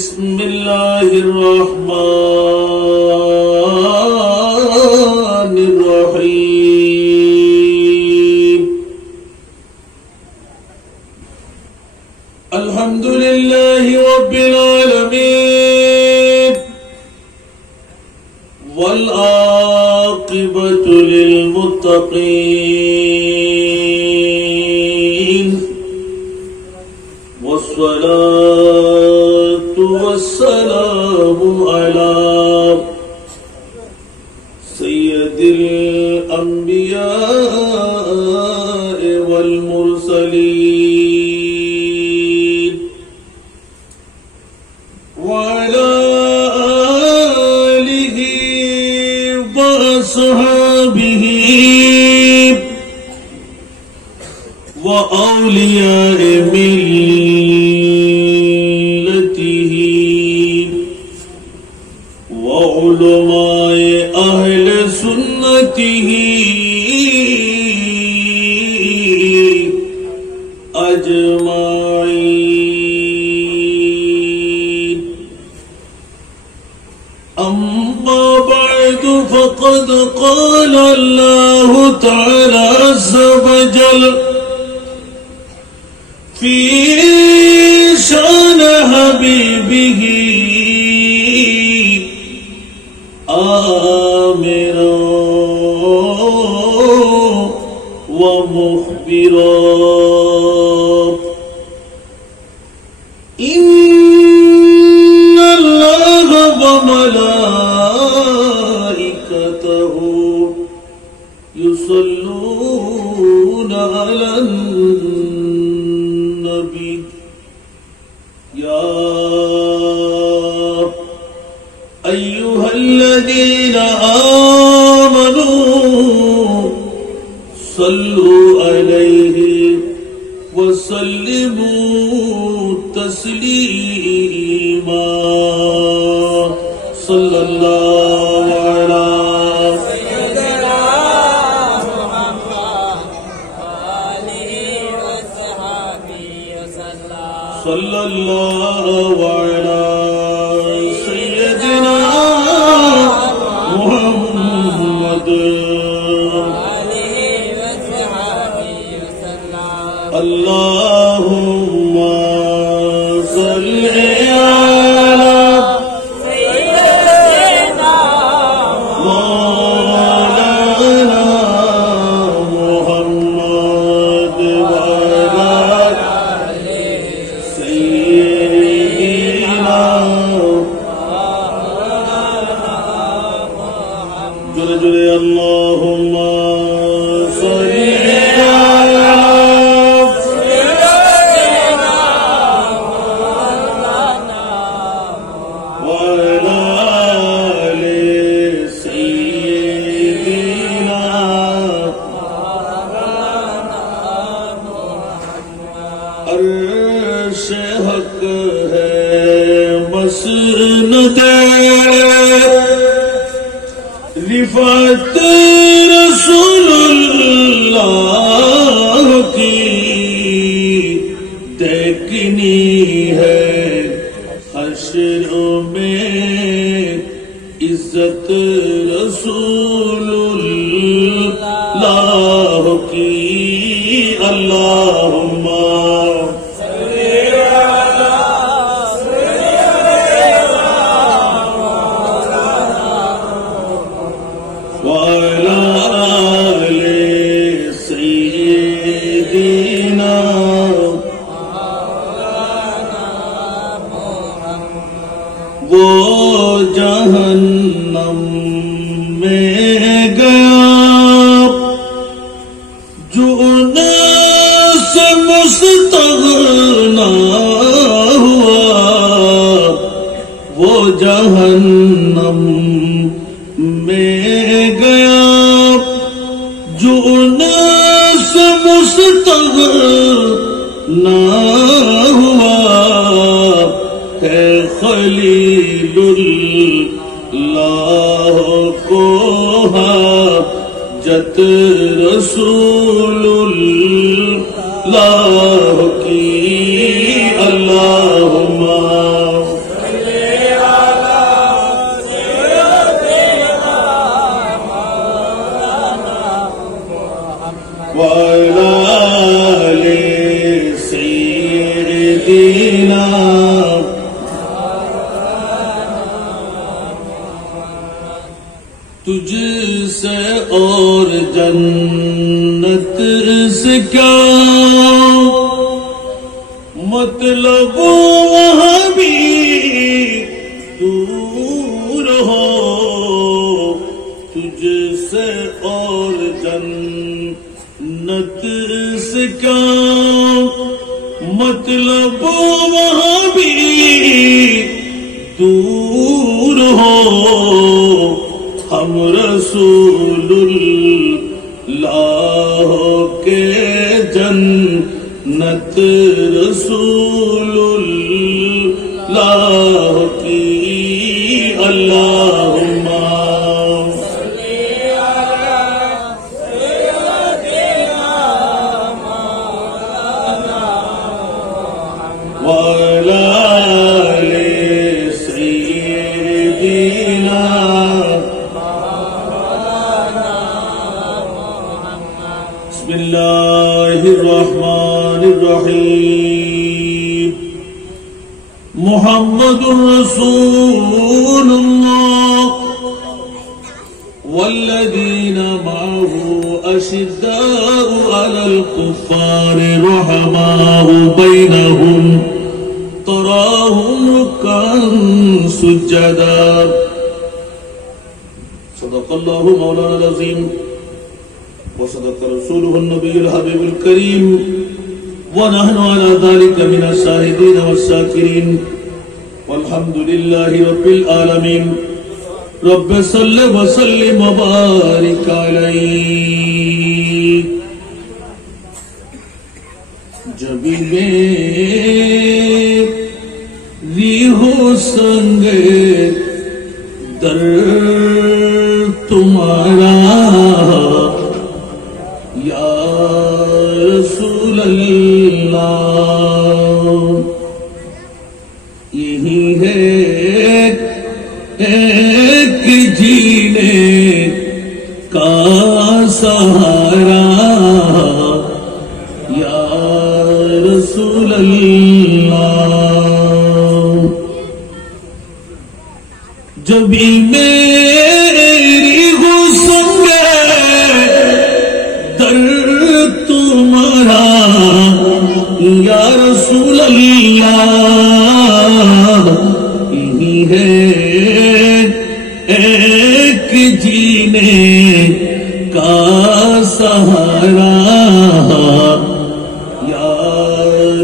بسم الله الرحمن الرحيم الحمد لله رب العالمين والعاقبة للمتقين والصلاة والسلام على سيد الأنبياء والمرسلين وعلى آله وأصحابه وأولياء ملته وعلماء أهل سنته أجمعين. أما بعد فقد قال الله تعالى عز وجل في شان حبيبه آمرا ومخبرا إن الله وملائكته يصلون على النبي يا أيها الذين آمنوا صلوا عليه وسلموا تسليما صلى الله على سيدنا محمد وآله وصحبه وسلم صلى الله على سيدنا محمد وآله وصحبه وسلم اللهم صل على سيدنا مولانا محمد وعلى سيدنا جل جل اللهم صل على وعلى آل سيدنا عرش حق ہے مسند رفعت رسول اللہ کی دیکھنی ہے حشر میں عزت رسول اللہ کی اللہم وعلى آل سيدنا وہ جہنم میں گیا جو ان سے مستغنا ہوا وہ جہنم میں گیا جو ان سے مستغنا ہوا ہے خلیل اللہ کو حاجت رسول اللہ کی اللہم تجھ سے اور جنت سے کیا مطلب وہاں بھی دور ہو، تجھ سے اور جنت سے کیا مطلب وہاں بھی دور ہو، ہم رسول اللہ کے جنت رسول اللہ کی اللہم وعلی آل سیدنا بسم اللہ الرحمن الرحیم محمد رسول اللہ والذین معه اشداء علی الکفار رحماء بینہم تراہم رکعا سجدا صدق اللہ مولانا العظیم وصدق رسوله النبي الحبيب الكريم ونحن على ذلك من الشاهدين والشاكرين والحمد لله رب العالمين رب صل وسلم وبارك عليه جب میری ہو سنگ در تمہارا یا رسول اللہ، یہی ہے ایک جینے کا سہارا یا رسول اللہ، جب میری غسل تمہارا یا رسول اللہ، یہی ہے ایک جینے کا سہارا یا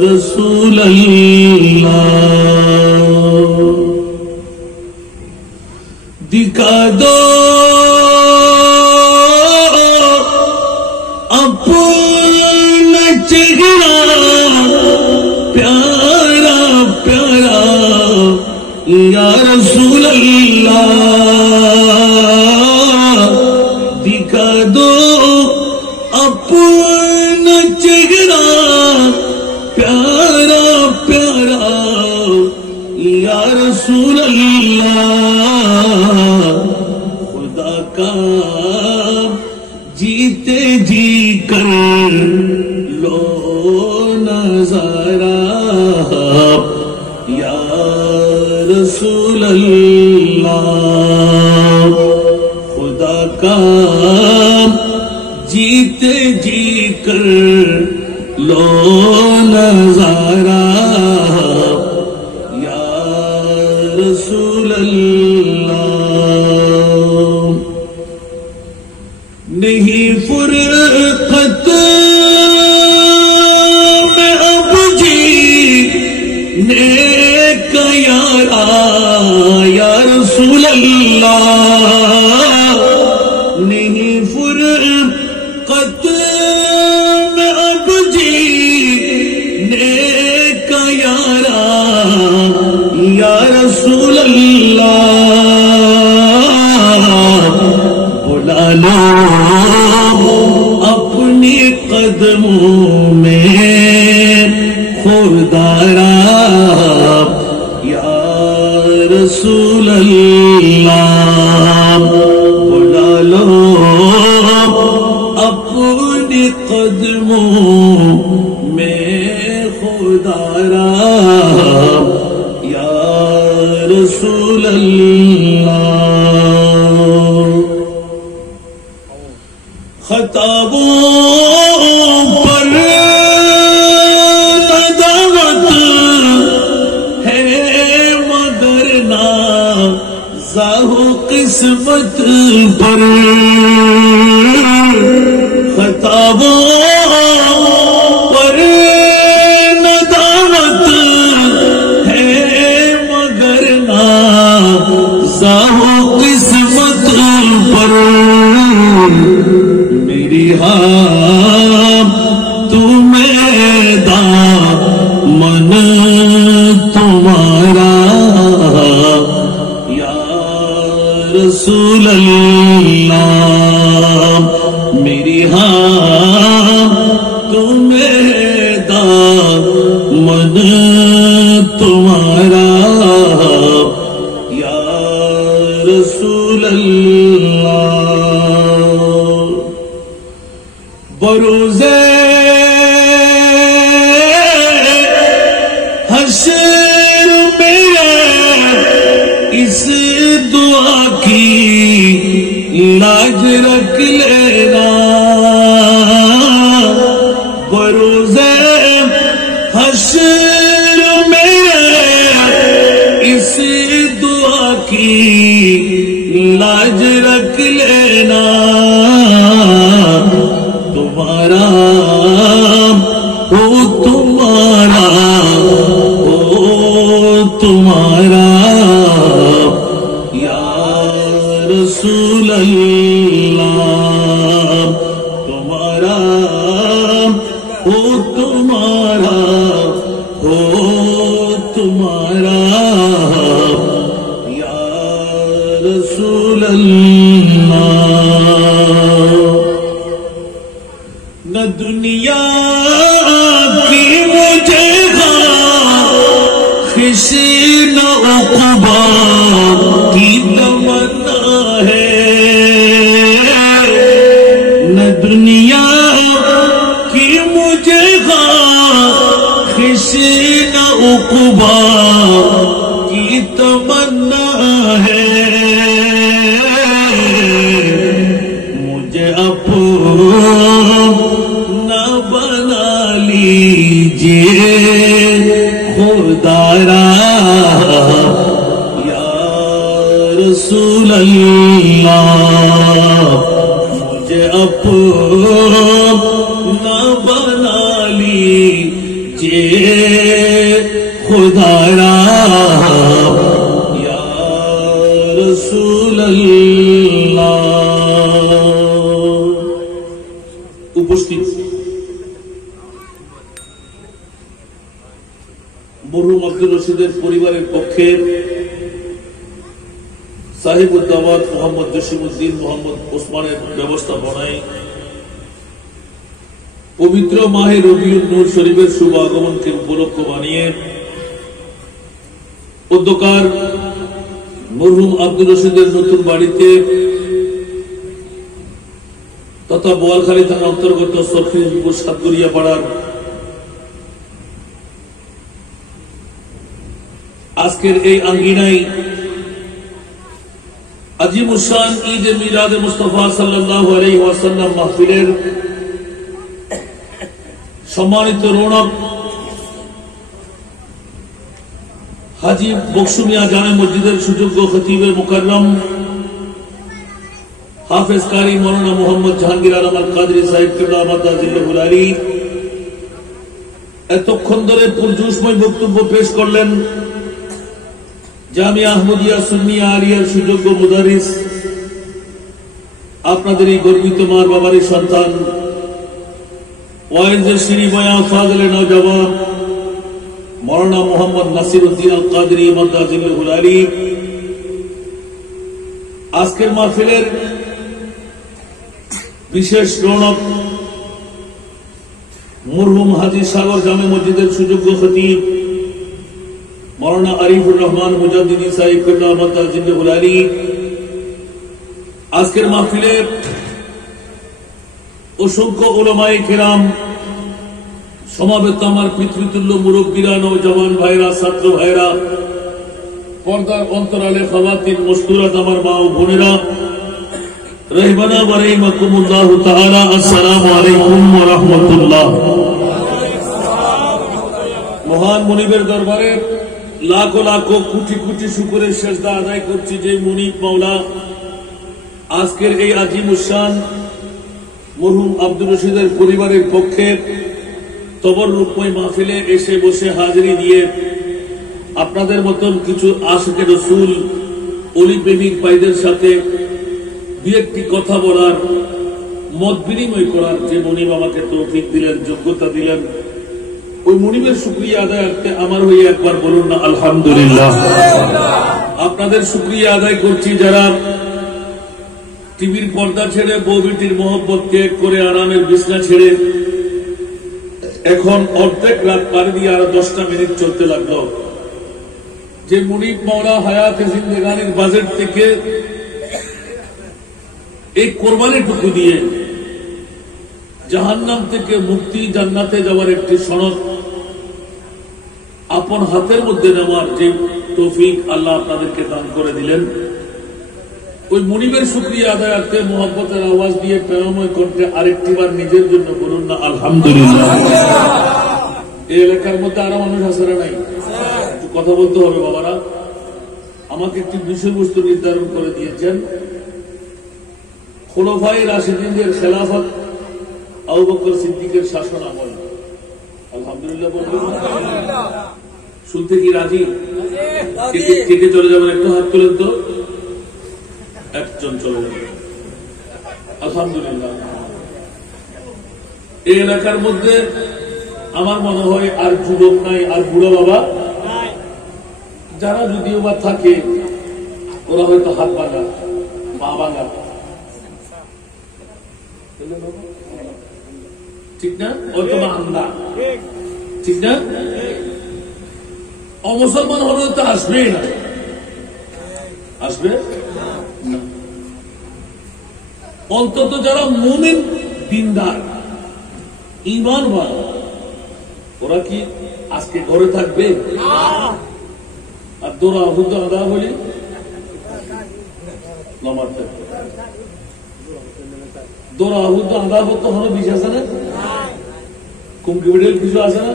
رسول اللہ، دکھا دو اپنا چہرہ پیارا پیارا یا رسول اللہ، دکھا دو اپنا چہرہ پیارا پیارا یا رسول اللہ، خدا کا جیتے جی کر لو نظارہ یا رسول اللہ، خدا کا جیتے جی کر لو نظارہ یا رسول اللہ، نہیں فرقت میں اب جینے کا یارا یا رسول اللہ، نہیں فرقت میں اب جینے کا یارا یا رسول اللہ، بلا لو اپنی قدموں میں خوردارا یا رسول اللہ، بلا لو اپنی قدموں میں خوردارا یا رسول اللہ، پر خطابوں پر ندامت ہے مگر نازا ہو قسمت پر میری تمہیں دامن تمہارا رسول اللہ میری تمہیں دامن تمہارا یا رسول اللہ بروز حشر میں اس دعا کی لاج رکھ لینا بروز حشر میں اس دعا کی لاج رکھ لینا تمہارا ہو تمہارا ہو تمہارا رسول اللہ تمہارا ہو تمہارا ہو تمہارا یا رسول اللہ نہ دنیا کی مجھے خوشی نہ عقبا کی تمنا نہ دنیا کی مجھے خوشی نہ عقبا کی تمنا ہے مجھے اپنا بنا لیجیے خدارا رسول اللہ مجھے اپنا بنا لیجیے خدا را یا رسول اللہ উপস্থিত মরহুম আব্দুল রশিদের পরিবারের পক্ষে সাহিবুদ্দাওয়াত মোহাম্মদ জসিমউদ্দিন মোহাম্মদ ওসমানের ব্যবস্থাপনায় পবিত্র মাহে রবিউল নূর শরীফের শুভ আগমনকে উপলক্ষ বানিয়ে উদ্যোক্তার মরহুম আব্দুল রশিদের নতুন বাড়িতে তথা বোয়ালখালী থানার অন্তর্গত সরফিজপুর সাতগড়িয়া পাড়ার আজকের এই আঙ্গিনায় আজিমুশান ঈদ মিলাদে মুস্তাফা সাল্লাল্লাহু আলাইহি ওয়াসাল্লাম মাহফিলের সম্মানিত রৌনক হাজী বকশু মিয়া জামে মসজিদের সুযোগ্য খতিবে মুকাররম হাফেজ কারি মৌলানা মোহাম্মদ জাহাঙ্গীর আলম আল কাদরি সাহেব কিবলা মাদাজিল্লাহুল আলী এতক্ষণ ধরে পুরজোশময় বক্তব্য পেশ করলেন জামিয়া আহমদিয়া সুন্নিয়া আলিয়ার সুযোগ্য মুদারিস আপনাদের এই গর্বিত মার বাবারই সন্তান ওয়াইজের শ্রী বয়া ফাজলে নওজওয়ান মৌলানা মোহাম্মদ নাসিরউদ্দিন আল কাদরি মাদাজিল্লাহুল আলী আজকের মাহফিলের বিশেষ রৌনক মরহুম হাজী সাগর জামে মসজিদের সুযোগ্য খতিব মৌলানা আরিফুর রহমান মুজাদ্দিদি সাহেব কিবলা মাদাজিল্লাহুল আলী আজকের মাহফিলে অসংখ্য উলামায়ে কেরাম সমাবেত আমার পিতৃতুল্য মুরব্বীরা নওজওয়ান ভাইরা ছাত্র ভাইরা পর্দার অন্তরালে খাওয়াতিন মস্তুরাত আমার মা ও বোনেরা রহমানা ওয়া রাহিমাকুমুল্লাহু তাআলা আসসালামু আলাইকুম ওয়া রাহমাতুল্লাহ মহান মুনিবের দরবারে লাখো লাখো কোটি কোটি শুকরের সেজদা আদায় করছি যে মুনিব মাওলা আজকের এই আজিমুশান মরহুম আব্দুর রশিদের পরিবারের পক্ষে তবররুকময় মাহফিলে এসে বসে হাজিরি দিয়ে আপনাদের মতন কিছু আশিকে রসুল অলি প্রেমিক ভাইদের সাথে দু একটি কথা বলার, মত বিনিময় করার যে মনিব আমাকে তৌফিক দিলেন, যোগ্যতা দিলেন, ওই মনিবের শুকরিয়া আদায়ার্থে আমার হয়ে একবার বলুন না আলহামদুলিল্লাহ। আপনাদের শুকরিয়া আদায় করছি যারা টিভির পর্দা ছেড়ে বউ বেটির মহব্বত ত্যাগ করে আরামের বিছনা ছেড়ে এখন অর্ধেক রাত পাড়ি দিয়ে আরো 10টা মিনিট চলতে লাগলো। যে মুনিব মাওলা হায়াতে জিন্দেগানির বাজেট থেকে এই কোরবানিটুকু দিয়ে জাহান্নাম থেকে মুক্তি জান্নাতে যাওয়ার একটি সনদ আপন হাতের মধ্যে নেওয়ার যে তৌফিক আল্লাহ আপনাদেরকে দান করে দিলেন, ওই মুনিবের শুকরিয়া আদায়ার্থে মোহাব্বতের আওয়াজ দিয়ে প্রেমময় কণ্ঠে আরেকটিবার নিজের জন্য বলুন না আলহামদুলিল্লাহ। এই এলাকার মধ্যে আরো মানুষ আছে না নাই? একটু কথা বলতে হবে বাবারা। আমাকে একটি বিষয়বস্তু নির্ধারণ করে দিয়েছেন, খুলাফায়ে রাশিদিনদের খেলাফত আবু বকর সিদ্দিকের শাসন আমল। আলহামদুলিল্লাহ বলবেন? শুনতে কি রাজি? কেটে চলে যাবেন? একটু হাত তোলেন তো। একজন চলে যাবে। আলহামদুলিল্লাহ। এই এলাকার মধ্যে আমার মনে হয় আর যুবক নাই, আর বুড়ো বাবা যারা যদিও বা থাকে ওরা হয়তো হাত ভাঙা, পা ভাঙা, ঠিক না? অথবা আন্দা, ঠিক না? অমুসলমান হলে তো আসবেই না, আসবে না। অন্তত যারা মুমিন দিনদার ঈমানওয়ালা ওরা কি আজকে ঘরে থাকবে? আর দোরা হুদ আদা হলে নামাজ থাকবে। দোরা হুদ আদা করতে হলো বিষ আছে না, কুমকি বেডেল কিছু আছে না,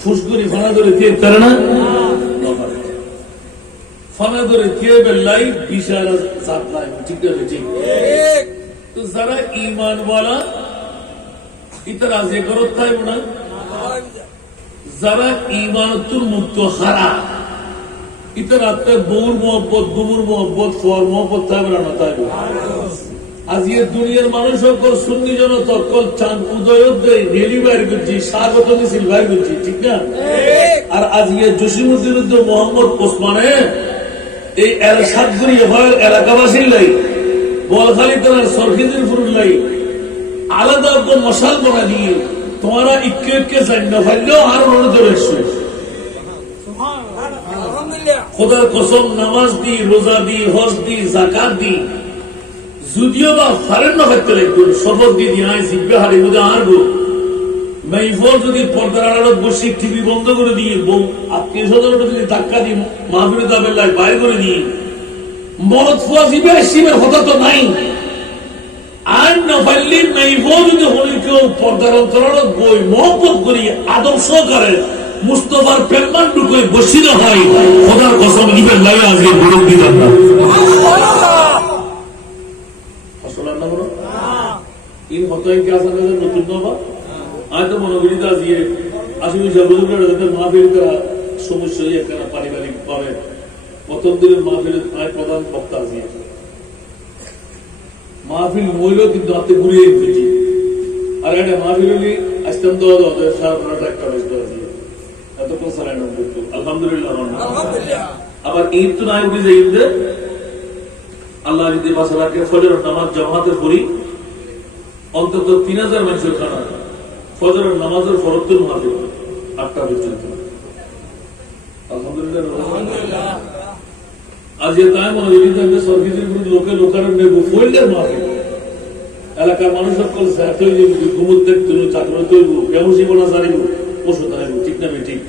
ফুসকুরি ফানা ধরে দিয়ে করে না, ফানা ধরে দিয়ে বেল্লাই বিশাল সাত নাই, ঠিক আছে? ঠিক। তো যারা ঈমানওয়ালা এটা রাজি করত থাকবে না, যারা ঈমানতুল মুক্ত হারা এটা রাতে বউর মোহব্বত, গুমুর মোহব্বত, ফর মোহব্বত থাকবে না, থাকবে। আজকে দুনিয়ার মানুষ সকল সুন্নি জনতা সকল চাঁদ উদয়োদয় রেলি বাইর করছি, স্বাগত মিছিল বাইর করছি, ঠিক না? আর আজকে জসিমুদ্দিন মোহাম্মদ ওসমানে এই সাতগুড়ি ভয়ের এলাকাবাসীর লাই বলখালি তার সরখিদিন ফুরুল লাই আলাদা মশাল বনা দিয়ে তোমারা ইক্কে ইক্কে জান্না ফাইলেও আর ধরে খোদার কসম নামাজ দি, রোজা দি, হজ দি, যাকাত দি, যদিও বা ফারেন না হইতে লাগবে শপথ দিয়ে দিয়ে আয় জিব্বে হারি বোধে আরবো মাইফল যদি পর্দার আড়ালত বসে টিভি বন্ধ করে দিয়ে বউ আত্মীয় স্বজন যদি ধাক্কা দিয়ে মাহফিলে দাবের লাই বাইর করে দিয়ে মরদ ফুয়া জিবে শিবের হতা তো নাই। আর না পারলে মাইফল যদি হলে কেউ পর্দার অন্তরালত বই মহব্বত করি আদর্শ করে মুস্তফার প্রেমান ঢুকে বসিল হয় খোদার কসম ইবের লাগে আজকে গরম দিলাম না। ইন হতায় কি আসা নতুন নবা হয়তো মনোবিনীতে আজকে আশিবি সাবুজুর যাদের মাহফিল করা সমস্যা একটা পারিবারিক ভাবে প্রথম দিনের মাহফিলের আয় প্রধান বক্তা আজকে মাহফিল মহিল কিন্তু হাতে ঘুরিয়ে দিচ্ছি। আর একটা মাহফিল হলে আসতাম দেওয়া দেওয়া সারা ঘন্টা একটা ব্যস্ত আজকে এতক্ষণ সারাই নাম করতো। আলহামদুলিল্লাহ। আবার ঈদ তো নাই উঠে যে ঈদে আল্লাহ যদি বাসালাকে ফজর নামাজ জামাতের পড়ি অন্তত 3000 মানুষের খানা ফজরের নামাজের ফরতুল মাহফিল 8টা পর্যন্ত। আলহামদুলিল্লাহ। আজকে তাই মনে হয় সরকারি লোকে লোকারণ নেব ফৈলের মাহফিল এলাকার মানুষ সকল ঘুমুর দেখতে চাকরি তৈব ব্যবসী বনা জানিব পশু তাইব, ঠিক না? ঠিক।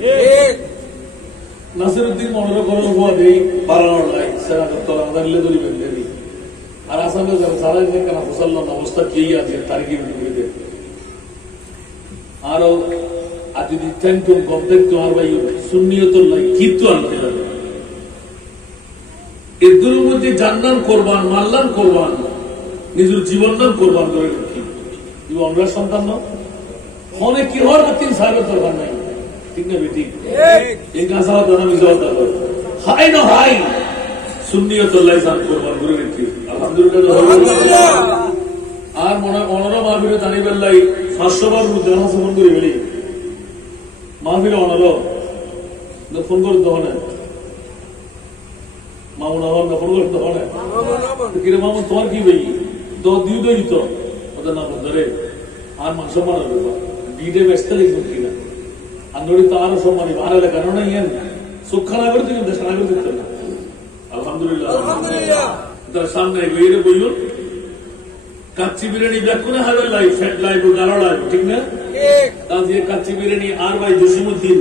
নাসিরুদ্দিন মনের করো হওয়া নেই বাড়ানোর নাই সেরা তলা আদারলে ধরিবেন দেবী আর আসামে যারা সারা কেন মুসলমান অবস্থা কে আছে তারিখে করে দেবে আরো আর যদি টেন্টুম গম দেখতো আর ভাই শূন্যতর নাই কিন্তু আনতে যাবে এর দুর মধ্যে জান্নান কোরবান, মাল্লান কোরবান, নিজের জীবন নাম কোরবান করে রাখি। আমরা সন্তান না অনেক কি হওয়ার 3 সাহেবের দরকার নাই, ঠিক না বেটি? এই গাছা দানা মিজাও দাও হাই না হাই সুন্নিয়তুল্লাহ জান কোরবান করে রাখি। আলহামদুলিল্লাহ। আর মনে অনরা মাহফিলে জানিবেন লাই 500 বার মধ্যে ফোন করে বলি মাহফিলে অনরা ফোন করে তখন মামুন আমার ফোন করে তখন কিরে মামুন তোমার কি ভাই দিও দিত ওদের নাম ধরে আর মাংস মানাবে ডিডে ব্যস্ত লিখবেন কিনা আন্দোলিত তো আরো সম্মানী বাড়ালে কারণ ইয়েন সুখানা করে দিন দেশ না করে দিতে না। আলহামদুলিল্লাহ। তার সামনে গিয়ে বইল কাচ্চি বিরিয়ানি ব্যাকুনে হবে লাইভ ফ্যাট লাইভ গাড়া লাইভ, ঠিক না? তার দিয়ে কাচ্চি বিরিয়ানি আর ভাই জসিমুদ্দিন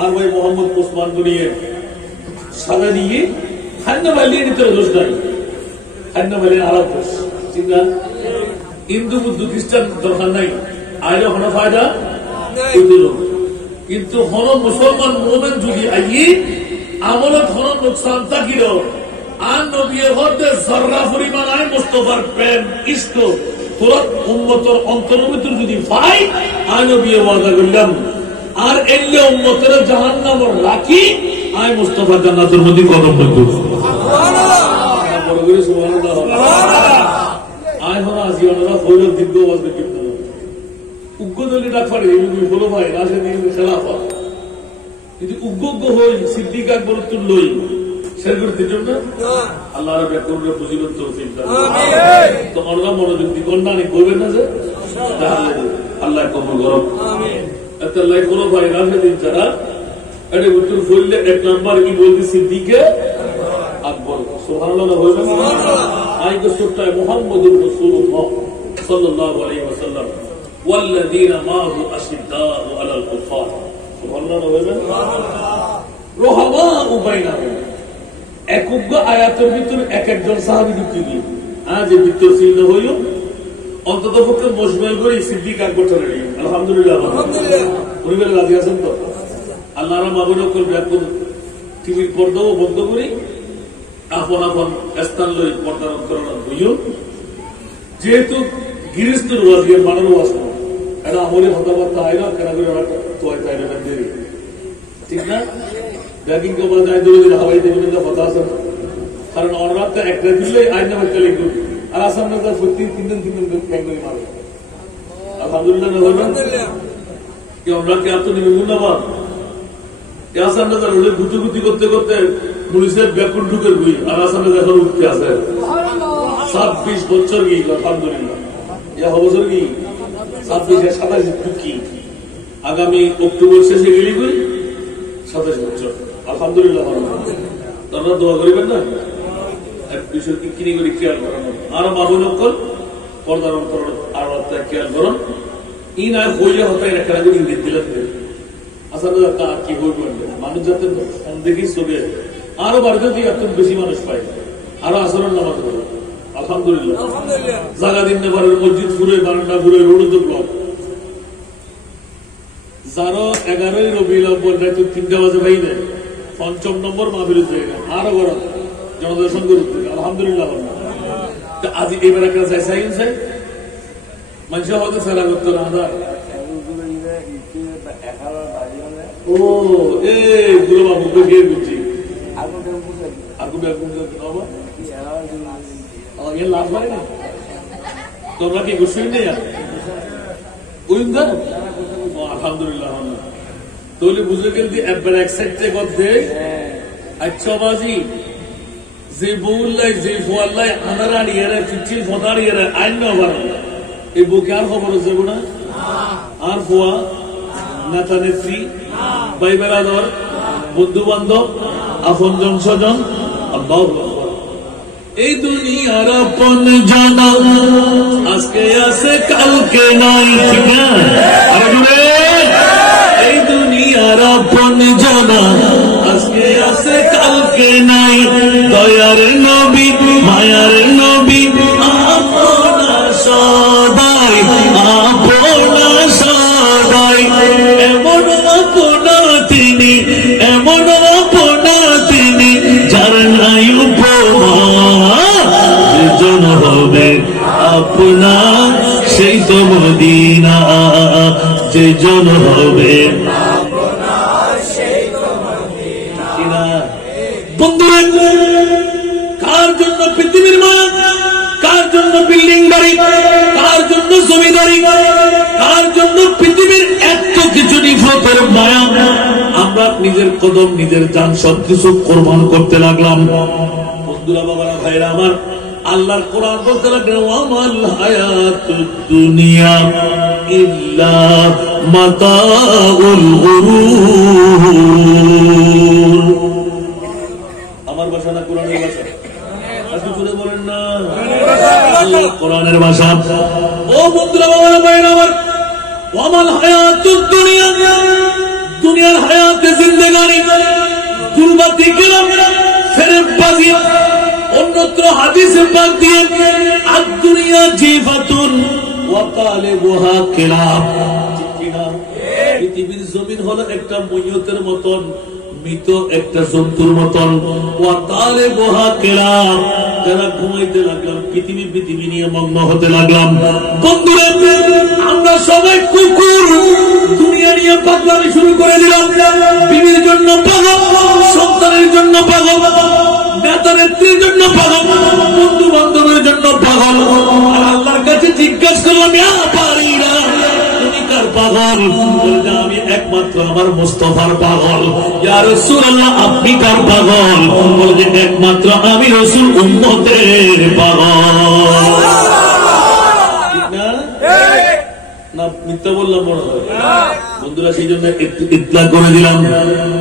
আর ভাই মোহাম্মদ ওসমান নিয়ে সাদা দিয়ে খান্না বালিয়ে নিতে দোষ নাই, খান্না বালিয়ে আলাপ দোষ, ঠিক না? হিন্দু বুদ্ধ খ্রিস্টান দরকার নাই, আইলে হন ফায়দা দিল, কিন্তু হন মুসলমান মোমেন যদি আইয়ে আমলত হন নুকসান থাকিল আর নবীর হতে জর্রা পরিমাণ আয় মুস্তফার প্রেম ইষ্ট তোরা উম্মতের অন্তরের ভিতর যদি পাই আয় নবী ওয়াদা করলাম আর এলে উম্মতের জাহান্নাম রাখি আয় মুস্তফার জান্নাতের মধ্যে কদম রাখব। সুবহানাল্লাহ। বড় করে সুবহানাল্লাহ। আয় হন আজিওনারা হইল দীর্ঘ ওয়াজে কিন্তু উগ্গদলি ডাক পারে এই বলো ভাই রাশিদিন খেলাফত যদি উগ্গ হই সিদ্দিক আকবর তুল্লই সেগুলোর জন্য আল্লাহ ব্যাকুরে বুঝিবেন তৌফিক দান। আমিন। তো আল্লাহ মনোযোগ দিবেন না নি কইবেন না যে তাহলে আল্লাহ কবুল করুন। আমিন। এত লাইক বলো ভাই রাশিদিন যারা এর উত্তর বললে এক নাম্বার কি বলতে সিদ্দিকে আকবর সুবহানাল্লাহ হইবে। সুবহানাল্লাহ। আইকে সুরটা মুহাম্মদুর রাসূলুল্লাহ সাল্লাল্লাহু আলাইহি ওয়াসাল্লাম والذين معه أشداء على الكفار সুবহানাল্লাহ হইবে। সুবহানাল্লাহ। রহমাউ বাইনাহুম একজ্ঞ আয়াতের ভিতরে এক একজন সাহাবী যুক্তি দিয়ে আজ এই ভিতর ছিল হইল অন্তত পক্ষে মজমাই করে সিদ্দিক আকবর চলে গেল। আলহামদুলিল্লাহ। আলহামদুলিল্লাহ। পরিবার রাজি আছেন তো? আল্লাহর মাবুদক করবে এখন টিভির পর্দাও বন্ধ করি আপন আপন স্থান লই পর্দার অন্তরণ হইল যেহেতু গিরিস্তর ওয়াজির মানার ওয়াজ এটা আমলে হতাবার্তা হয় না কেন করে তোয়াই তাই না দেরি, ঠিক না? ব্যাগিং কে বাদ আয় দৌড়ে হাওয়াই দেবেন না কথা আছে কারণ অনরাতে একটা দিলে আইন নামে চলে গেল আর আসাম না প্রতি 3 দিন ব্যাঙ্গলি মারে। আলহামদুলিল্লাহ। আলহামদুলিল্লাহ। কি আমরা কি এত নির্মূল্যবান আসাম না হলে গুটি করতে করতে পুলিশের ব্যাকুল ঢুকে বই আর আসাম না এখন উঠতে আসে 26 বছর কি। আলহামদুলিল্লাহ। ইয়া বছর কি 26-27 কি আগামী অক্টোবর শেষে গেলি কই 27 বছর। আলহামদুলিল্লাহ। আপনারা দোয়া করিবেন না এক বিষয় কি কিনে করে খেয়াল করানো আর মাবুল অকল পর্দার অন্তর আর খেয়াল করুন ই না হইলে হতাই একটা করে ইঙ্গিত দিলেন আসলে কি হইবেন মানুষ যাতে সন্দেহী চলে আরো বাড়িতে দিয়ে এত বেশি মানুষ পায় আরো আচরণ নামাজ পড়ে। আলহামদুলিল্লাহ। জায়গা দিন নেবারের মসজিদ ঘুরে বারান্দা ঘুরে রোড ব্লক যারো 11ই রবিউল আউয়াল রাত 3টা বাজে ভাই না 5ম নম্বর মাহফিল জায়গা আরো গরম জনদর্শন করতে। আলহামদুলিল্লাহ। আজ এবার একটা চাই মানুষ হয়তো সেরা করতো না ও এই গুরু বাবুকে গিয়ে বুঝছি লাভ হয় না তোমরা কি গুছুই নেই আলহামদুলিল্লাহ। তাহলে বুঝে গেলতি একবার এক সাইডে করতে আচ্ছা বাজি যে বউল্লাই যে ফোয়াল্লাই আনারাড়িয়ে চিচিল ফোদাড়িয়ে আইন না এই বুকে আর খবর যাব না আর ফোয়া নেতা নেত্রী ভাই বেড়াদর বন্ধু বান্ধব আপনজন স্বজন এই দুনিয়ার আপন জানা আজকে আছে কালকে নাই, ঠিক না? এই দুনিয়ার আপন জানা আজকে আছে কালকে নাই দয়ার নবী মায়ার নবী আপনা সদাই আপনা সদাই এমন আপনা তিনি এমন আপনা তিনি যার নাই উপমা আপনা সেই তো মদিনা যে জন হবে বন্ধুরা কার জন্য পৃথিবীর মায়া কার জন্য বিল্ডিং বাড়ি কার জন্য জমিদারি কার জন্য পৃথিবীর এত কিছু নিফরতের মায়া আমরা নিজের কদম নিজের জান সবকিছু কোরবান করতে লাগলাম বন্ধুরা বাবারা ভাইরা আমার আল্লাহর কোরআন বলতে লাগলেন ওয়ামাল হায়াতুদ দুনিয়া ইল্লা মাতাউল গুরুর আমার ভাষা না কোরআনের ভাষা আপনি জুড়ে বলেন না আল্লাহ কোরআনের ভাষা ও বন্ধুরা বাবারা ভাইরা আমার ওয়ামাল হায়াতুদ দুনিয়া দুনিয়ার হায়াতে জিন্দেগানি দুলবাতি গেলাম ফেরেববাজি অন্যত্র হাদিসে পাক দিয়ে আদ দুনিয়া জিফাতুন ওয়া তালিবুহা কিলাব পৃথিবীর জমিন হলো একটা ময়ূতের মতন মৃত একটা জন্তুর মতন ওয়া তালিবুহা কিলাব যারা ঘুমাইতে লাগলাম পৃথিবী নিয়ে মগ্ন হতে লাগলাম বন্ধুরা আমরা সবাই কুকুর দুনিয়া নিয়ে পাগলামি শুরু করে দিলাম বিবির জন্য পাগল সন্তানের জন্য পাগল নেতা নেত্রীর জন্য পাগল বন্ধু বান্ধবের জন্য পাগল আল্লাহর কাছে জিজ্ঞাসা করলাম তুমি কার পাগল বলতে আমি একমাত্র আমার মুস্তাফার পাগল ইয়া রাসূলুল্লাহ আপনি কার পাগল বলতে একমাত্র আমি রাসূল উম্মতের পাগল ঠিক না না মিথ্যা বললাম মনে হয় বন্ধুরা সেই জন্য ইতলা করে দিলাম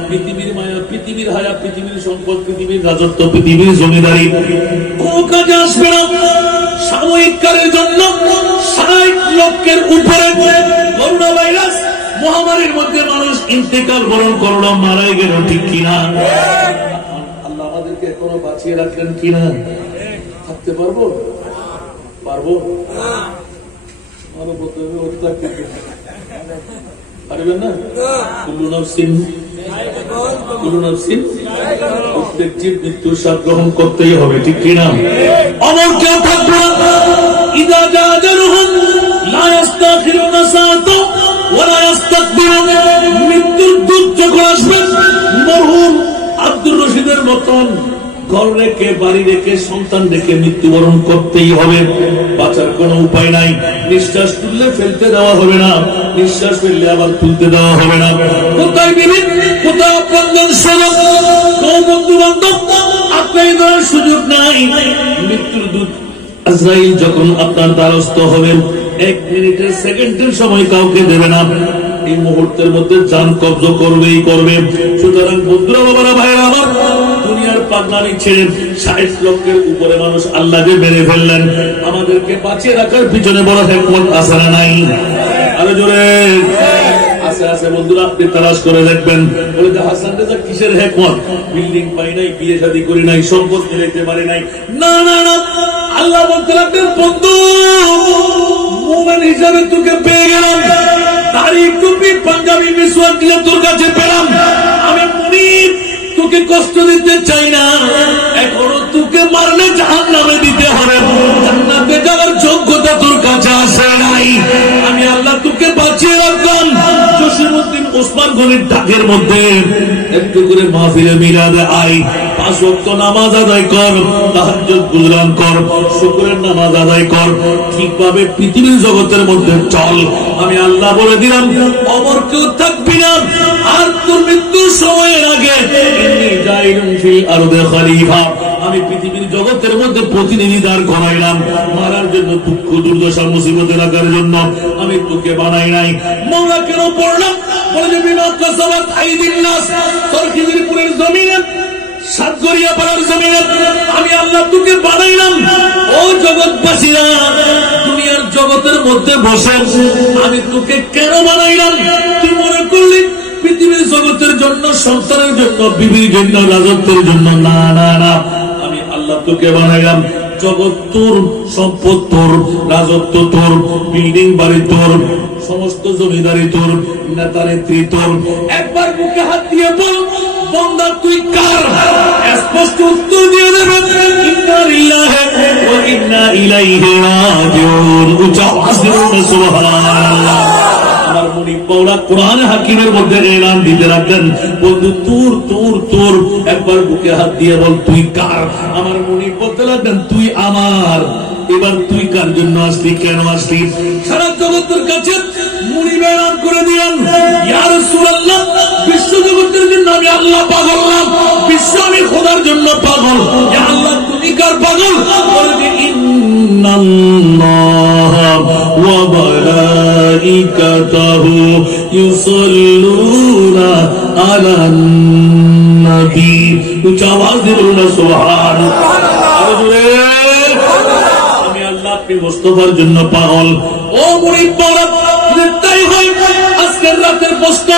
পৃথিবীর মায়া পৃথিবীর হায়া পৃথিবীর সম্পদ পৃথিবীর রাজত্ব পৃথিবীর জমিদারি কোন কাজে আসবে না সাময়িক কালের জন্য 60 লক্ষের উপরে করোনা ভাইরাস মহামারীর মধ্যে মানুষ ইন্তেকাল বরণ করলো মারাই গেল ঠিক কিনা আল্লাহ আমাদেরকে এখনো বাঁচিয়ে রাখলেন কিনা থাকতে পারবো আরো বলতে হবে পারবেন না কুল্লু নাফসিন প্রত্যেক জীব মৃত্যুর স্বাদ গ্রহণ করতেই হবে ঠিক কিনা অমর কেউ থাকবে না ইদা জা আজালুহুম লা ইস্তাখিরুনা সাআতা ওয়া লা ইস্তাকবিরুন মৃত্যুর দূত যখন আসবে মরহুম আব্দুর রশিদের মতন ঘর রেখে বাড়ি রেখে সন্তান রেখে মৃত্যুবরণ করতেই হবে বাঁচার কোনো উপায় নাই নিঃশ্বাস তুললে ফেলতে দেওয়া হবে না নিঃশ্বাস ফেললে আবার তুলতে দেওয়া হবে না কোথায় বিবি কোথায় আপনজন স্বজন কোন বন্ধু বান্ধব আপনার ধরার সুযোগ নাই মৃত্যুর দূত আজরাইল যখন আপনার দ্বারস্থ হবেন 1 মিনিটের সেকেন্ডের সময় কাউকে দেবে না এই মুহূর্তের মধ্যে জান কবজ করবেই করবে সুতরাং বন্ধুরা বাবারা ভাইরা আমার দুনিয়ার পাগলামি ছেড়ে 60 লক্ষের উপরে মানুষ আল্লাহকে মেরে ফেললেন আমাদেরকে বাঁচিয়ে রাখার পিছনে বড় হিকমত আছে না নাই আরো জোরে আছে বন্ধুরা আপনি তালাশ করে দেখবেন বলে যে হাসান রেজা কিসের হিকমত বিল্ডিং পাই নাই বিয়ে শাদী করি নাই সম্পদ মিলাইতে পারি নাই না না না আল্লাহ বলতে লাগলেন বন্ধু মুমিন হিসাবে তোকে পেয়ে গেলাম দাড়ি টুপি পাঞ্জাবি মিসওয়াক দিয়ে তোর কাছে পেলাম আমি মুনিব তোকে কষ্ট দিতে চাই না এখনো তোকে মারলে জাহান্নামে দিতে হবে জান্নাতে যাওয়ার যোগ্যতা তোর কাছে আসে নাই আমি আল্লাহ তোকে বাঁচিয়ে রাখলাম জসিমউদ্দিন ওসমান গনির ডাকের মধ্যে একটু করে মাহফিলে মিলাদে আই 5 ওয়াক্ত নামাজ আদায় কর তাহাজ্জুদ গুজরান কর শুকরের নামাজ আদায় কর ঠিকভাবে পৃথিবীর জগতের মধ্যে চল আমি আল্লাহ বলে দিলাম অমর কেউ থাকবি না আর তোর মৃত্যুর সময়ের আগে ইন্নী জাইলুন ফিল আরদি খলিফা আমি পৃথিবীর জগতের মধ্যে প্রতিনিধি দাঁড় করাইলাম মারার জন্য দুঃখ দুর্দশা মুসিবতের আকার জন্য আমি তোকে বানাই নাই মওলা কেন পড়লাম বলে যে বিমা কাসাবাত আইদিন নাস তোর খিদিরপুরের জমিনে সাতগড়িয়া পাড়ার জমিনে আমি আল্লাহ তোকে বানাইলাম ও জগৎবাসীরা দুনিয়ার জগতের মধ্যে বসে আমি তোকে কেন বানাইলাম তুই মনে করলি পৃথিবীর জগতের জন্য সংসারের জন্য বিবির জন্য রাজত্বের জন্য না না না আমি আল্লাহ তোকে বানাইলাম জগৎ তোর সম্পদ তোর রাজত্ব তোর বিল্ডিং বাড়ি তোর সমস্ত জমিদারি তোর নেতা নেত্রী তোর একবার বুকে হাত দিয়ে বল বান্দা তুই কার, স্পষ্ট উত্তর দিয়ে দেবে ইন্না লিল্লাহি ওয়া ইন্না ইলাইহি রাজিউন। উচ্চ আওয়াজ দিয়ে সুবহানাল্লাহ। আমার মুনিব মাওলা কোরআন হাকিমের মধ্যে এলান দিতে রাখলেন, বন্ধু তোর তোর তোর একবার বুকে হাত দিয়ে বল তুই কার। আমার মুনিব বলতে লাগলেন তুই আমার। এবার তুই কার জন্য আসলি, কেন আসলি? সারা জগতের কাছে মুনিব এলান করে দিলেন, ইয়া রাসূলুল্লাহ, বিশ্ব জগতের জন্য আমি আল্লাহ পাগল না, বিশ্ব আমি খোদার জন্য পাগল। ইয়া আল্লাহ তুমি কার পাগল? বলে ইন্নাল্লাহ ওয়া মালাইকাতাহু ইউসাল্লুনা আলান নবী। উচ্চ আওয়াজ দিয়ে বলুন সুবহানাল্লাহ। আমি আল্লাহ আপনি মুস্তাফার জন্য পাগল। ও মুরিদ মাওলা, তাই হয় আজকের রাতের প্রশ্ন,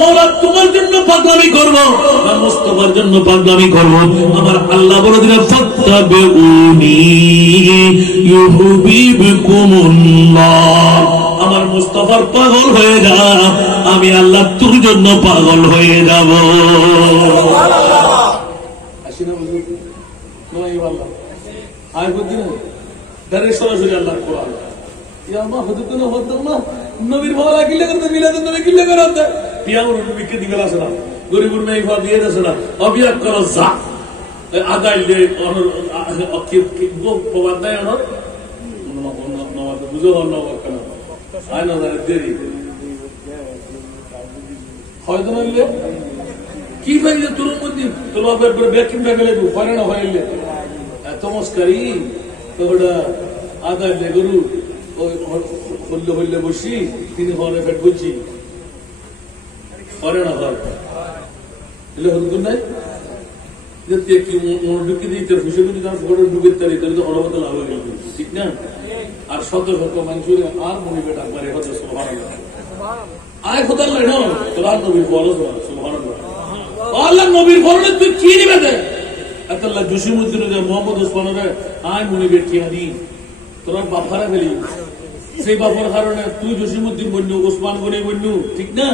মাওলা তোমার জন্য পাগলামি করব না মুস্তাফার জন্য পাগলামি করব? আমার আল্লাহ বলে দিলেন ফাত্তাবিউনি ইউহিব্বুকুমুল্লাহ। আমার মুস্তাফার পাগল হয়ে যা, আমি আল্লাহ তোর জন্য পাগল হয়ে যাব। আসি না বুঝলি নয় আল্লাহ আয় বুঝি না ডাইরেক্ট সরাসরি আল্লাহর কোরআন। ইয়া মা হযরত না হযরত না নবীর ভালো কিলে করতে মিলাদুন নবী কিলে করতে পিয়ামর নবীকে দিবেলা শোনা গরিবুর নাই ভাব দিয়ে দেছ না অবিয়াক করো যা আদাই দে অনর অকি গো পবাদায় অনর নমাজ বুঝো না কেন আয় না দেরি হয়তো নইলে কি ভাইলে তোর মধ্যে তোর ব্যাপারে ব্যাকিং গেলে হয় না হইলে এত মস্কারি তোরা আদায় দে গরু ওই হল্লে হল্লে বসি তিনি হরে ফেট বুঝছি হরে না হয় এলে হল নাই কি ঢুকি দিতে ফুসে গুলি তার ফটো ঢুকে তারি তাহলে তো অনবত লাভ হয়ে গেল, ঠিক না? আর শত শত মানুষের আর মনে বেটা মারে হতো সুবহানাল্লাহ। আয় খোদার লাই না তোরা নবীর বলো সুবহানাল্লাহ। আল্লাহ নবীর বললে তুই কি নিবে দে আল্লাহ জসিমউদ্দিন মোহাম্মদ ওসমানের আয় মনে বেঠিয়া দি তোরা বাফারা ফেলি সেই বাফার কারণে তুই জসিমউদ্দিন বন্য ওসমান বনে বন্য, ঠিক না?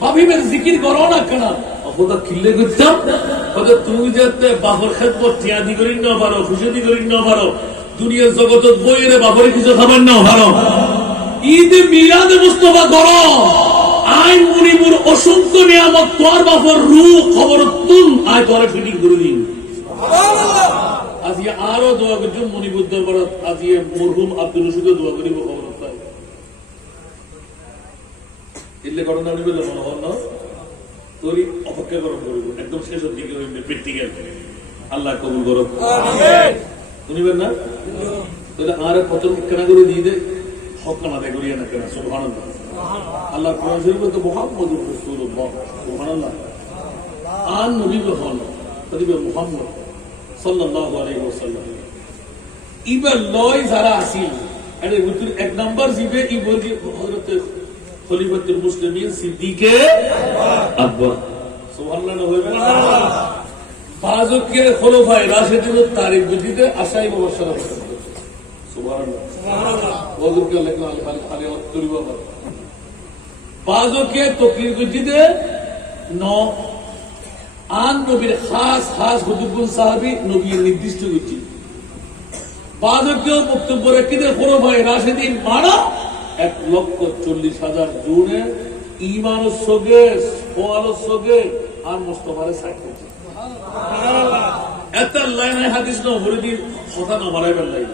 ভাবিবেন জিকির করো না কেন খোদা খিল্লে করতাম তুমি যাতে বাপর খেদমত টিয়াদি করি না পারো, খুশি করি না পারো, দুনিয়ার জগত বইয়ের বাপরে কিছু খাবার না পারো, ঈদ মিলাদে মুস্তাফা করো, আইন মুনিবুর অসংখ্য নিয়ামত তোর বাপর রু খবর তুল আয় তোরা ফিটিং করে দিন। আজকে আরো দোয়া করছেন মনিবুর দরবার, আজকে মরহুম আব্দুল রশিদও দোয়া করিব খবর পাই এলে ঘটনা উনি বললে মনে হন না তোরই অপেক্ষা গরম করব একদম শেষের দিকে হইবে প্র্যাকটিক্যাল আল্লাহ কবুল করো শুনিবেন না তাহলে আর প্রথম কেনা করে দিয়ে দে হক না দে করিয়া না কেনা সুবহানাল্লাহ। আল্লাহ কোরআন শরীফে তো মুহাম্মদুর রাসূলুল্লাহ সুবহানাল্লাহ আন নবী হন তবে মুহাম্মদ সাল্লাল্লাহু আলাইহি ওয়াসাল্লাম ইবা লয় যারা আসিল এর ভিতর এক নাম্বার জিবে ই বলি হযরত খলিফাতুল মুসলিমিন সিদ্দিকে আকবর সুবহানাল্লাহ হইবে না বাজুকে খলিফায়ে রাশিদুল তারিখ বুঝিতে আশাই মুবাশশারা সুবহানাল্লাহ সুবহানাল্লাহ ওযুকে লেখা আলী তরিব বাজুকে তকরির বুঝিতে ন আন নবীর খাস খাস হুজুরগুল সাহাবী নবীর নির্দিষ্ট বুঝি বাজুকে বক্তব্য রেখে খলিফায়ে রাশিদিন মানা 1,40,000 জুনে ইমানের সঙ্গে সোয়ালের সঙ্গে আর মুস্তাফারে সাইড করছে এত লাইন হাদিস না বলে কথা না বাড়াইবেন নাই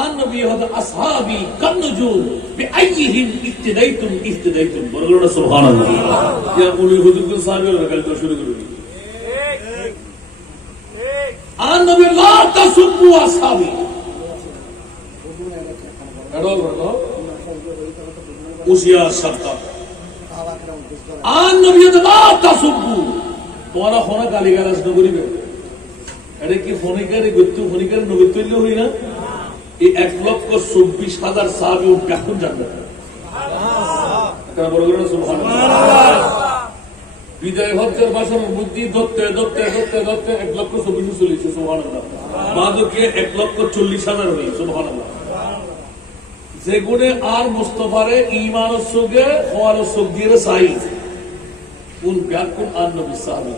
আন নবী হযরত আসহাবী কান্নুজুম বিআইহিম ইফতিদাইতুম বলুন সুবহানাল্লাহ। ইয়া উনি হুজুর সাহাবীরা গল্প শুরু করুন আন নবী লা তাসুব্বু আসহাবী এডল উশিয়া সাদকা আন নবী লা তাসুব্বু তোরা ফোনে গালিগালাজ না করিবে এটা কি ফোনিকারে গত্তু ফোনিকারে নবী তৈরি হই না এই 1,24,000 সাহাবী এখন জানবে বড় বড় সুবহানাল্লাহ। বিদায় হজ্জের ভাষণ বুদ্ধি ধরতে ধরতে ধরতে ধরতে 1,24,000 চলেছে সুবহানাল্লাহ। বাদকে 1,40,000 হই সুবহানাল্লাহ। যেগুনে আর মুস্তাফারে ঈমানের সঙ্গে হওয়ার সঙ্গে দিয়ে চাই কোন ব্যাকুল আর নবী সাহাবী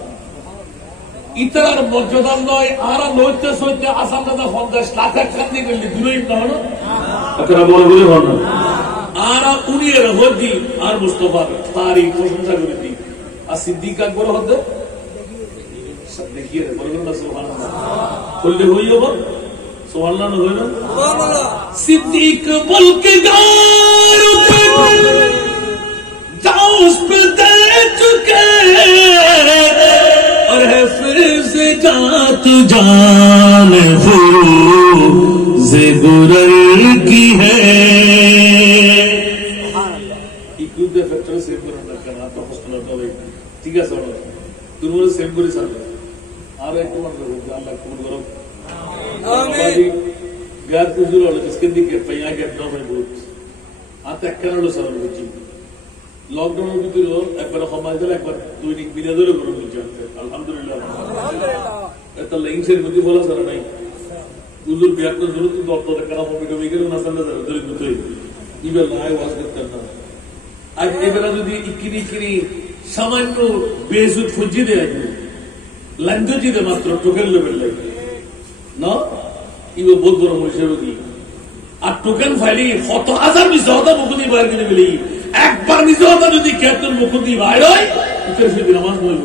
ইতার মর্যাদা নয় আর নইতে সইতে আসাম দাদা 50 লাখ একখান দিয়ে গেলে দূরেই না হলো আপনারা বড় বলে হন আর উনি এর হদি আর মুস্তফা তারই প্রশংসা করে দিই আর সিদ্দিক আকবর হতে দেখিয়ে বলবেন না সুবহানাল্লাহ বললে হইও বা সুবহানাল্লাহ হয় না সিদ্দিক বল के गार जाओ उस पे दे चुके और है फिर से जा तू जान हो से गुरर की है इकुदे फैक्टर से करना करना तो हॉस्टल तो ठीक है सब तुम सेम করে চলো আর একটু মনে করো আল্লাহ কবুল করো आमीन यार कुछ लोग जिसके दिखे पैया के अपना में बहुत आते क्या लो सब लोग जी लॉकडाउन में भी तो एक बार हमारे जल एक बार दो दिन बिना दो लोग करो जाते अल्हम्दुलिल्लाह तो लाइन से मुझे बोला सर नहीं बुजुर्ग बिहार को जरूरत तो डॉक्टर का काम भी कभी करो ना समझ जरा जरूर तो इबल लाए वास करना आज ये बेला जो दी इक्कीनी सामान्य बेसुध फुजी दे आज लैंग्वेज दे मात्र टोकन लेवल लाइक ना इबो बहुत बड़ा मुश्किल होगी আর টোকেন ফাইলি কত হাজার মিসওয়াদা মুকুদি বাইরে দিতে বলি একবার মিসওয়াদা যদি কেতন মুকুদি বাইরে হয় ইকর ফি নামাজ পড়ব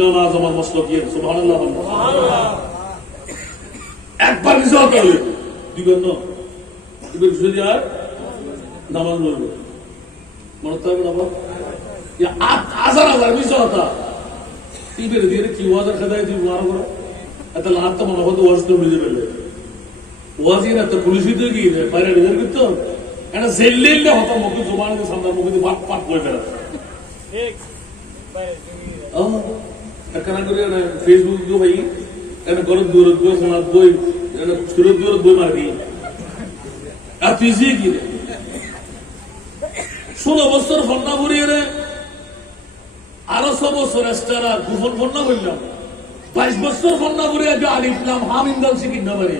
নামাজ আমার মসলক কি সুবহানাল্লাহ সুবহানাল্লাহ একবার মিসওয়াদা হলো দিবেন না ইবর যদি আর নামাজ পড়ব মনে থাকবে না ইয়া হাজার হাজার মিসওয়াদা ইবর দিয়ে কি ওয়াদা খাদাই তুই মারা করো এত লাত তো মনে হতো ওয়াজ তো মিলে বেলে ওয়াজিরা তো পুলিশই তো গিয়ে বাইরে রিজার্ভ করতে এটা জেললে হতো মুখ জমানের সামনে মুখ দিয়ে বাট পাট করে বেড়া ঠিক একখানা করে ফেসবুক তো ভাই এটা গরম দূর বই সমাজ বই এটা সুরত দূর বই মারি আর তুই কি 16 বছর ফন্না ভরিয়ে রে আরো 6 বছর এক্সট্রা গোপন ফন্না বললাম 22 বছর ফন্না ভরিয়ে যে আলিফ লাম হাম ইনদাল শিখিন না পারে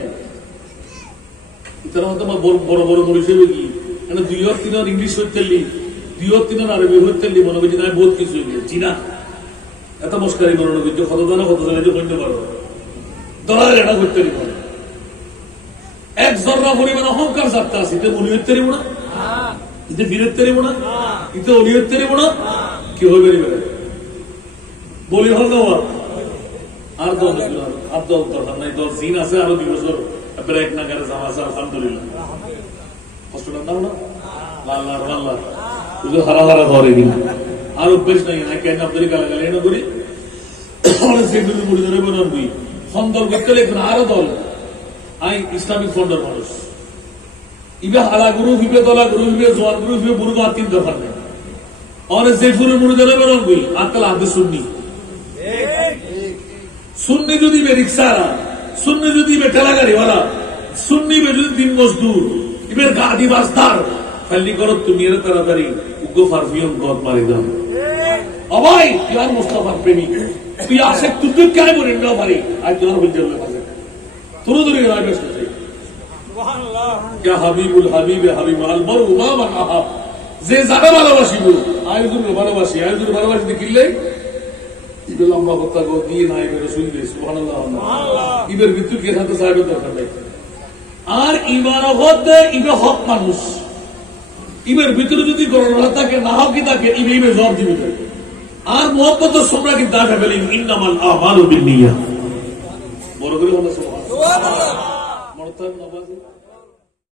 इतना मतलब बड़ो बड़ो मनुष्य होगी है ना 2 और 3 और इंग्लिश होते ली 2 और 3 और अरबी होते ली मनोगे जितना बहुत किस होगी चीना ऐसा मुश्किल मनोगे जो खतो जाने जो बंदे करो दौड़ा लेना होते ली मनो एक ज़र्रा बोली बना हम कर सकता है इतने मुनियत तेरी बुना इतने वीरत तेरी बुना इतने उनियत तेरी बुना क्यों हो गई मेरे बोली हम ना हुआ आर दो नहीं तो जीना से आरो दिवसों ब्रेक ना करे समासा अल्हम्दुलिल्लाह हॉस्पिटल ना होना लाला लाला तुझे हरा हरा धोरेगी আর অভ্যাস নাই না কেন আপনাদের গালাগালি না করি অনেক সেক্রেটারি পরিচালনা বানান দুই ফন্ডল করতে লেখেন আরো দল আই ইসলামিক ফন্ডর মানুষ ইবে হালা গুরু হিবে দলা গুরু হিবে জোয়ান গুরু হিবে বুরু বা তিন দফা নেই অনেক সেফুরের পরিচালনা বানান দুই আজকাল আদে সুন্নি সুন্নি যদি বে রিক্সারা सुन्नी जो दी बेठला गाड़ी वाला सुन्नी में जो दिन मजदूर इबेर गाड़ी बास्तार फैली करो दुनिया तरह करी उगो फारफियों बहुत मारे दाम अबाई यार मुस्तफा प्रेमी तू आसे तुझे क्या है बोले ना भाई आज तुम्हारा बंजर में फंसे तुरंत नहीं राय में सोचे क्या हबीबुल हबीब हबीब अल मरु मा मन अहब जे ज़्यादा ভালোবাসি বল আইজুর ভালোবাসি দেখিলে इबे लंबा बत्ता को दिए ना इबे रसूल दे सुबहानाल्लाह इबे बितु के साथ साहिब दरकार নাই আর ঈমান হতে ইবে হক মানুষ ইবের ভিতরে যদি গরর থাকে না হক কি থাকে ইবে জবাব দিবে আর মোহাম্মদ সুবরা কি দাঁড়া বলেন ইন্নামাল আমালু বিন্নিয়াত বড় করে বলো সুবহানাল্লাহ মরতাব নবাজি